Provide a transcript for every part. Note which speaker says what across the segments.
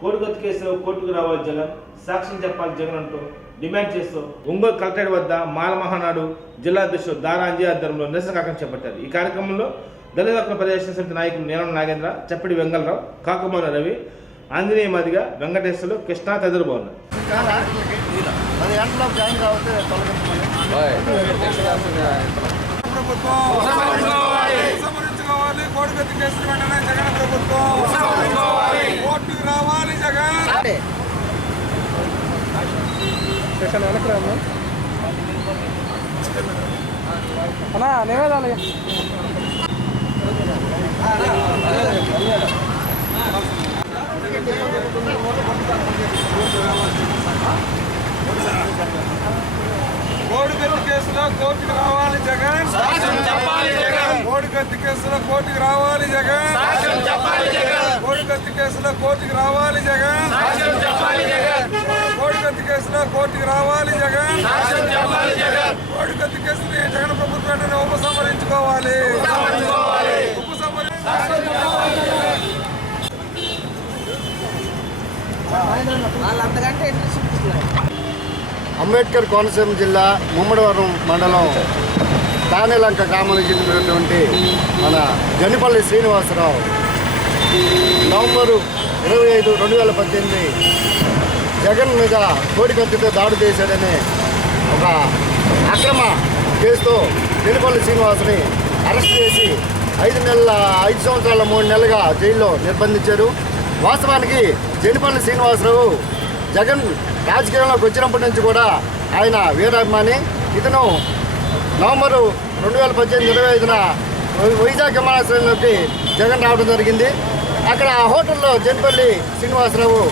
Speaker 1: కోడిగత్తు కేసులో కోర్టుకు రావాలి జగన్ సాక్ష్యం చెప్పాలి జగన్ అంటూ డిమాండ్ చేస్తూ ఒంగోలు కలెక్టరేట్ వద్ద మాల మహానాడు జిల్లా అధ్యక్షుడు దారాంజీ ఆధ్వర్యంలో నిరసన కార్యక్రమం చేపట్టారు. ఈ కార్యక్రమంలో దళిత హక్కుల పరిరక్షణ సమితి నాయకులు నీలం నాగేంద్ర చప్పటి వెంగళరావు కాకమాన రవి ఆంజనేయ మాదిగ వెంకటేశ్వర్లు కృష్ణ తదితరులు బాగున్నారు
Speaker 2: ప్రభుత్వం సమరించుకోవాలి కోడికత్తి కేసులు వెంటనే జగన్ ప్రభుత్వం కోర్టుకు రావాలి జగన్.
Speaker 3: అన్నా నివేదాలు
Speaker 2: కోడికత్తి కేసులో కోర్టుకు రావాలి జగన్. కోడికత్తి కేసులో కోర్టుకు రావాలి జగన్. కోడికత్తి కేసులో కోర్టుకు రావాలి జగన్. కోడికత్తి కేసులో కోర్టుకు రావాలి జగన్. కోడికత్తి కేసుని జగన్ ప్రభుత్వం వెంటనే ఉపసంహరించుకోవాలి. ఉపసంహరి
Speaker 4: అంబేద్కర్ కోనసీమ జిల్లా ముమ్మడివరం మండలం తానేలంక గ్రామానికి చెందినటువంటి మన జనిపల్లి శ్రీనివాసరావు నవంబరు ఇరవై ఐదు రెండు వేల పద్దెనిమిది జగన్ మీద కోడికత్తితో దాడి చేశాడని ఒక అక్రమ కేసుతో జనిపల్లి శ్రీనివాసుని అరెస్ట్ చేసి ఐదు నెలల ఐదు సంవత్సరాల మూడు నెలలుగా జైల్లో నిర్బంధించారు. వాస్తవానికి జనిపల్లి శ్రీనివాసరావు జగన్ రాజకీయంలోకి వచ్చినప్పటి నుంచి కూడా ఆయన వీరాభిమాని. ఇతను నవంబరు రెండు వేల పద్దెనిమిది ఇరవై ఐదున వైజాగ్ విమానాశ్రయంలోకి జగన్ రావడం జరిగింది. అక్కడ ఆ హోటల్లో జన్పల్లి శ్రీనివాసరావు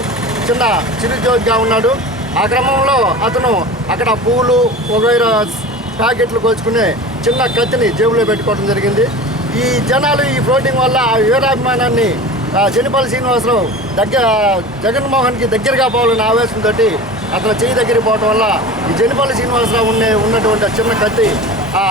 Speaker 4: చిన్న చిరుద్యోగిగా ఉన్నాడు. ఆ క్రమంలో అతను అక్కడ పూలు వగైరా ప్యాకెట్లు కోచుకునే చిన్న కత్తిని జేబులో పెట్టుకోవడం జరిగింది. ఈ జనాలు ఈ ఫ్లోటింగ్ వల్ల ఆ వీరాభిమానాన్ని జనపల్లి శ్రీనివాసరావు దగ్గర జగన్మోహన్కి దగ్గరగా పోవాలనే ఆవేశంతో అతను చేయి దగ్గరికి పోవటం వల్ల ఈ జనిపల్లి శ్రీనివాసరావు ఉండే ఉన్నటువంటి చిన్న కత్తి ఆ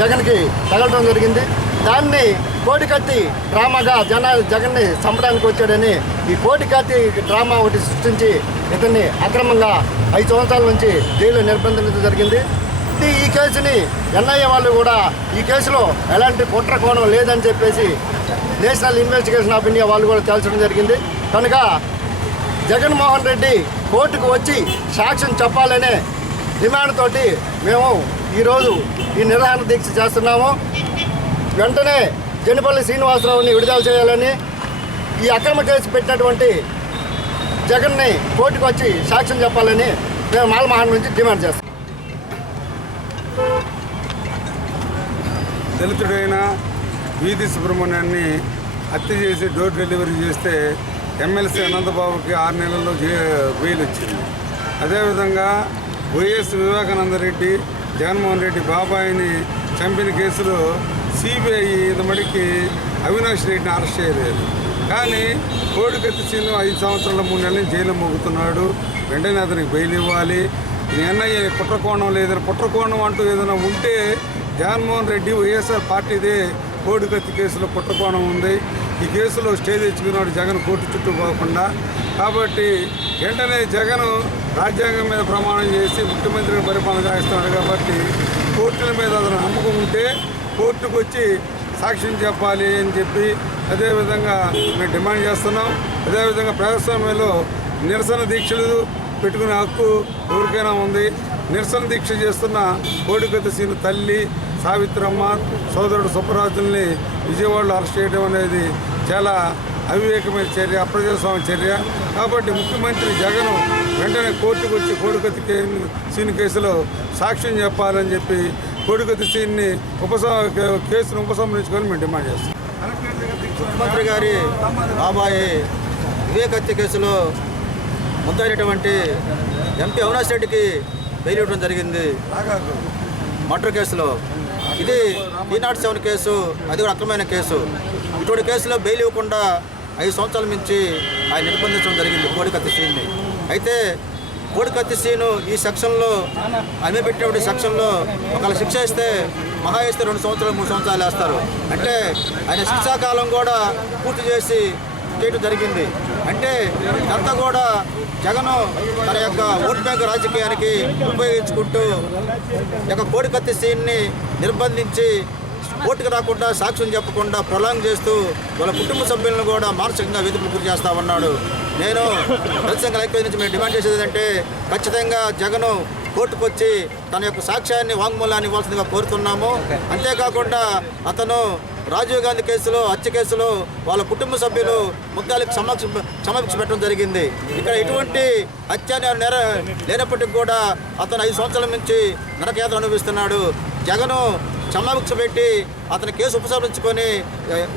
Speaker 4: జగన్కి తగలడం జరిగింది. దాన్ని కోటి కత్తి డ్రామాగా జన జగన్ని చంపడానికి వచ్చాడని ఈ కోటి కత్తి డ్రామా ఒకటి సృష్టించి ఇతన్ని అక్రమంగా ఐదు సంవత్సరాల నుంచి జైలు నిర్బంధించడం జరిగింది. ఈ కేసుని ఎన్ఐఏ వాళ్ళు కూడా ఈ కేసులో ఎలాంటి కుట్ర కోణం లేదని చెప్పేసి నేషనల్ ఇన్వెస్టిగేషన్ ఆఫ్ ఇండియా వాళ్ళు కూడా తేల్చడం జరిగింది. కనుక జగన్మోహన్ రెడ్డి కోర్టుకు వచ్చి సాక్ష్యం చెప్పాలనే డిమాండ్ తోటి మేము ఈరోజు ఈ నిర్వహణ దీక్ష చేస్తున్నాము. వెంటనే జనపల్లి శ్రీనివాసరావుని విడుదల చేయాలని ఈ అక్రమ కేసు పెట్టినటువంటి జగన్ని కోర్టుకు వచ్చి సాక్ష్యం చెప్పాలని మేము మాలమహాన్ నుంచి డిమాండ్ చేస్తాం
Speaker 2: దళితుడైన వీధి సుబ్రహ్మణ్యాన్ని హత్య చేసి డోర్ డెలివరీ చేస్తే ఎమ్మెల్సీ అనంతబాబుకి ఆరు నెలల్లో జై- బెయిల్ వచ్చింది అదేవిధంగా వైఎస్ వివేకానంద రెడ్డి జగన్మోహన్ రెడ్డి బాబాయిని చంపిన కేసులో సిబిఐ ఇంతమడికి అవినాష్ రెడ్డిని అరెస్ట్ చేయలేదు. కానీ కోడి సీను ఐదు సంవత్సరాల మూడు నెలల నుంచి జైలు మోగుతున్నాడు. వెంటనే అతనికి బెయిల్ ఇవ్వాలి. ఎన్ఐఏ కుట్రకోణం లేదని కుట్రకోణం అంటూ ఏదైనా ఉంటే జగన్మోహన్ రెడ్డి వైఎస్ఆర్ పార్టీదే కోడికత్తి కేసులో కుట్రకోణం ఉంది. ఈ కేసులో స్టే తెచ్చుకున్నాడు జగన్ కోర్టు చుట్టూ పోకుండా. కాబట్టి వెంటనే జగన్ రాజ్యాంగం మీద ప్రమాణం చేసి ముఖ్యమంత్రిని పరిపాలన చేస్తున్నాడు కాబట్టి కోర్టుల మీద అతను నమ్మకం ఉంటే కోర్టుకు వచ్చి సాక్ష్యం చెప్పాలి అని చెప్పి అదేవిధంగా మేము డిమాండ్ చేస్తున్నాం. అదేవిధంగా ప్రజాస్వామ్యంలో నిరసన దీక్షలు పెట్టుకునే హక్కు ఎవరికైనా ఉంది. నిరసన దీక్ష చేస్తున్న కోడికత్తి సీను తల్లి సావిత్రమ్మ సోదరుడు సుబ్బరాజుల్ని విజయవాడలో అరెస్ట్ చేయడం అనేది చాలా అవివేకమైన చర్య అప్రజాస్వామ్య చర్య. కాబట్టి ముఖ్యమంత్రి జగన్ వెంటనే కోర్టుకు వచ్చి కోడికత్తి సీన్ కేసులో సాక్ష్యం చెప్పాలని చెప్పి కోడికత్తి సీన్ని ఉపస కేసును ఉపసంహరించుకొని మేము డిమాండ్ చేస్తాం.
Speaker 4: ముఖ్యమంత్రి గారి బాబాయి వివేక్ హత్య కేసులో ముద్దైనటువంటి ఎంపీ అవినాష్ రెడ్డికి బెయిల్ ఇవ్వడం జరిగింది. మర్డర్ కేసులో ఇది త్రీ నాట్ సెవెన్ కేసు అది కూడా అక్రమైన కేసు. ఇటువంటి కేసులో బెయిల్ ఇవ్వకుండా ఐదు సంవత్సరాల మించి ఆయన నిర్బంధించడం జరిగింది కోడికత్తి సీన్ని. అయితే కోడికత్తి సీను ఈ సెక్షన్లో ఆమె పెట్టినటువంటి సెక్షన్లో ఒకవేళ శిక్ష ఇస్తే మహా ఇస్తే రెండు సంవత్సరాలు మూడు సంవత్సరాలు వేస్తారు. అంటే ఆయన శిక్షాకాలం కూడా పూర్తి చేసి చేయడం జరిగింది.
Speaker 5: అంటే అంతా కూడా జగన్ తన యొక్క ఓట్ బ్యాంక్ రాజకీయానికి ఉపయోగించుకుంటూ ఈ యొక్క కోడికత్తి సీన్ని నిర్బంధించి ఓటుకు రాకుండా సాక్ష్యం చెప్పకుండా ప్రొలాంగ్ చేస్తూ వాళ్ళ కుటుంబ సభ్యులను కూడా మానసికంగా వేధింపులు గురి చేస్తా ఉన్నాడు. నేను దళిత ఐక్యత నుంచి మేము డిమాండ్ చేసేది ఏంటంటే ఖచ్చితంగా జగన్ కోర్టుకు వచ్చి తన యొక్క సాక్ష్యాన్ని వాంగ్మూలాన్ని ఇవ్వాల్సిందిగా కోరుతున్నాము. అంతేకాకుండా అతను రాజీవ్ గాంధీ కేసులో హత్య కేసులో వాళ్ళ కుటుంబ సభ్యులు ముద్దాలకు సమక్ష సమక్ష పెట్టడం జరిగింది. ఇక్కడ ఎటువంటి హత్య నేర లేనప్పటికీ కూడా అతను ఐదు సంవత్సరాల నుంచి నరకయాత్ర అనుభవిస్తున్నాడు. జగను క్షమాభిక్ష పెట్టి అతని కేసు ఉపసంహరించుకొని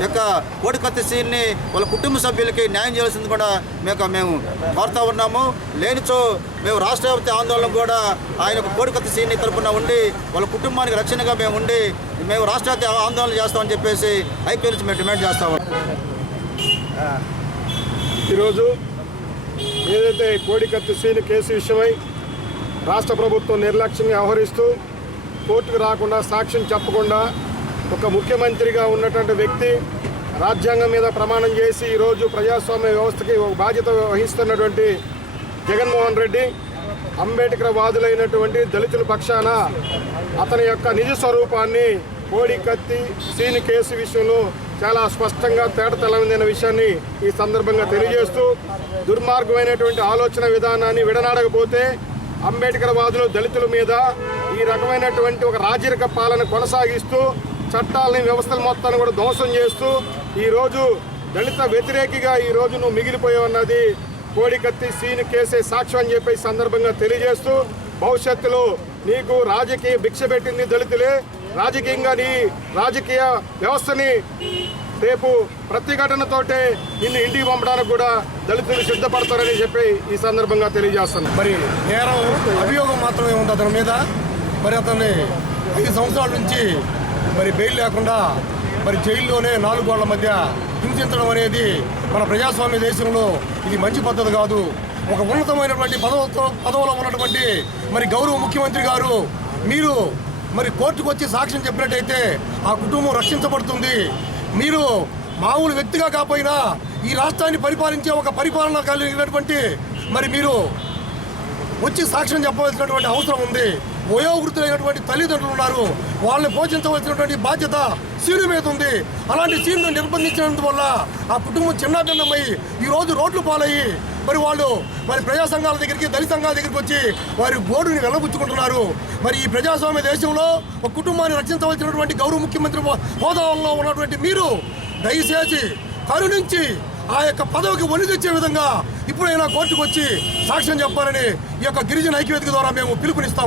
Speaker 5: యొక్క కోడికత్తి సీన్ని వాళ్ళ కుటుంబ సభ్యులకి న్యాయం చేయాల్సింది కూడా మేము మేము కోరుతా ఉన్నాము. లేనిచో మేము రాష్ట్ర ఆందోళన కూడా ఆయన కోడికత్తి సీన్ని తరపున ఉండి వాళ్ళ కుటుంబానికి రక్షణగా మేము ఉండి మేము రాష్ట్ర వ్యాప్తి ఆందోళన చేస్తామని చెప్పేసి ఐపీఎల్ నుంచి మేము డిమాండ్ చేస్తాము
Speaker 6: ఈరోజు ఏదైతే కోడికత్తి సీని కేసు విషయమై రాష్ట్ర ప్రభుత్వం నిర్లక్ష్యంగా వ్యవహరిస్తూ కోర్టుకు రాకుండా సాక్ష్యం చెప్పకుండా ఒక ముఖ్యమంత్రిగా ఉన్నటువంటి వ్యక్తి రాజ్యాంగం మీద ప్రమాణం చేసి ఈరోజు ప్రజాస్వామ్య వ్యవస్థకి ఒక బాధ్యత వహిస్తున్నటువంటి జగన్మోహన్ రెడ్డి అంబేద్కర్ వాదులైనటువంటి దళితుల పక్షాన అతని యొక్క నిజ స్వరూపాన్ని కోడి కత్తి సీని కేసు విషయంలో చాలా స్పష్టంగా తేటతెల్లమైన విషయాన్ని ఈ సందర్భంగా తెలియజేస్తూ దుర్మార్గమైనటువంటి ఆలోచన విధానాన్ని విడనాడకపోతే అంబేద్కర్ వాదులు దళితుల మీద ఈ రకమైనటువంటి ఒక రాజరిక పాలన కొనసాగిస్తూ చట్టాలని వ్యవస్థల మొత్తాన్ని కూడా ధ్వంసం చేస్తూ ఈరోజు దళిత వ్యతిరేకిగా ఈ రోజు నువ్వు మిగిలిపోయావన్నది కోడికత్తి సీని కేసే సాక్ష్యం అని చెప్పి సందర్భంగా తెలియజేస్తూ భవిష్యత్తులో నీకు రాజకీయ భిక్ష పెట్టింది దళితులే. రాజకీయంగా నీ రాజకీయ వ్యవస్థని రేపు ప్రతిఘటనతోటే నిన్ను ఇంటికి పంపడానికి కూడా దళితులు సిద్ధపడతారని చెప్పి ఈ సందర్భంగా తెలియజేస్తున్నాను
Speaker 7: మరి నేరం అభియోగం మాత్రమే ఉంది అతని మీద. మరి అతన్ని ఐదు సంవత్సరాల నుంచి మరి బెయిల్ లేకుండా మరి జైల్లోనే నాలుగు గోళ్ళ మధ్య హింసించడం అనేది మన ప్రజాస్వామ్య దేశంలో ఇది మంచి పద్ధతి కాదు. ఒక ఉన్నతమైనటువంటి పదవుతో పదవులో ఉన్నటువంటి మరి గౌరవ ముఖ్యమంత్రి గారు మీరు మరి కోర్టుకు వచ్చి సాక్ష్యం చెప్పినట్టయితే ఆ కుటుంబం రక్షించబడుతుంది. మీరు మామూలు వ్యక్తిగా కాకపోయినా ఈ రాష్ట్రాన్ని పరిపాలించే ఒక పరిపాలన కలిగినటువంటి మరి మీరు వచ్చి సాక్ష్యం చెప్పవలసినటువంటి అవసరం ఉంది. వయోవృద్ధులైనటువంటి తల్లిదండ్రులు ఉన్నారు. వాళ్ళని పోషించవలసినటువంటి బాధ్యత సీను మీద ఉంది. అలాంటి సీన్ను నిర్బంధించినందువల్ల ఆ కుటుంబం చిన్నాభిన్నమై ఈ రోజు రోడ్లు పాలయ్యి మరి వాళ్ళు మరి ప్రజా సంఘాల దగ్గరికి దళిత సంఘాల దగ్గరికి వచ్చి వారి బోర్డుని వెళ్ళబుచ్చుకుంటున్నారు మరి ఈ ప్రజాస్వామ్య దేశంలో ఒక కుటుంబాన్ని రక్షించవలసినటువంటి గౌరవ ముఖ్యమంత్రి హోదాలో ఉన్నటువంటి మీరు దయచేసి కరుణించి ఆ యొక్క పదవికి వని తెచ్చే విధంగా ఇప్పుడైనా కోర్టుకు వచ్చి సాక్ష్యం చెప్పాలని ఈ యొక్క గిరిజన ఐక్యవేదిక ద్వారా మేము పిలుపునిస్తాం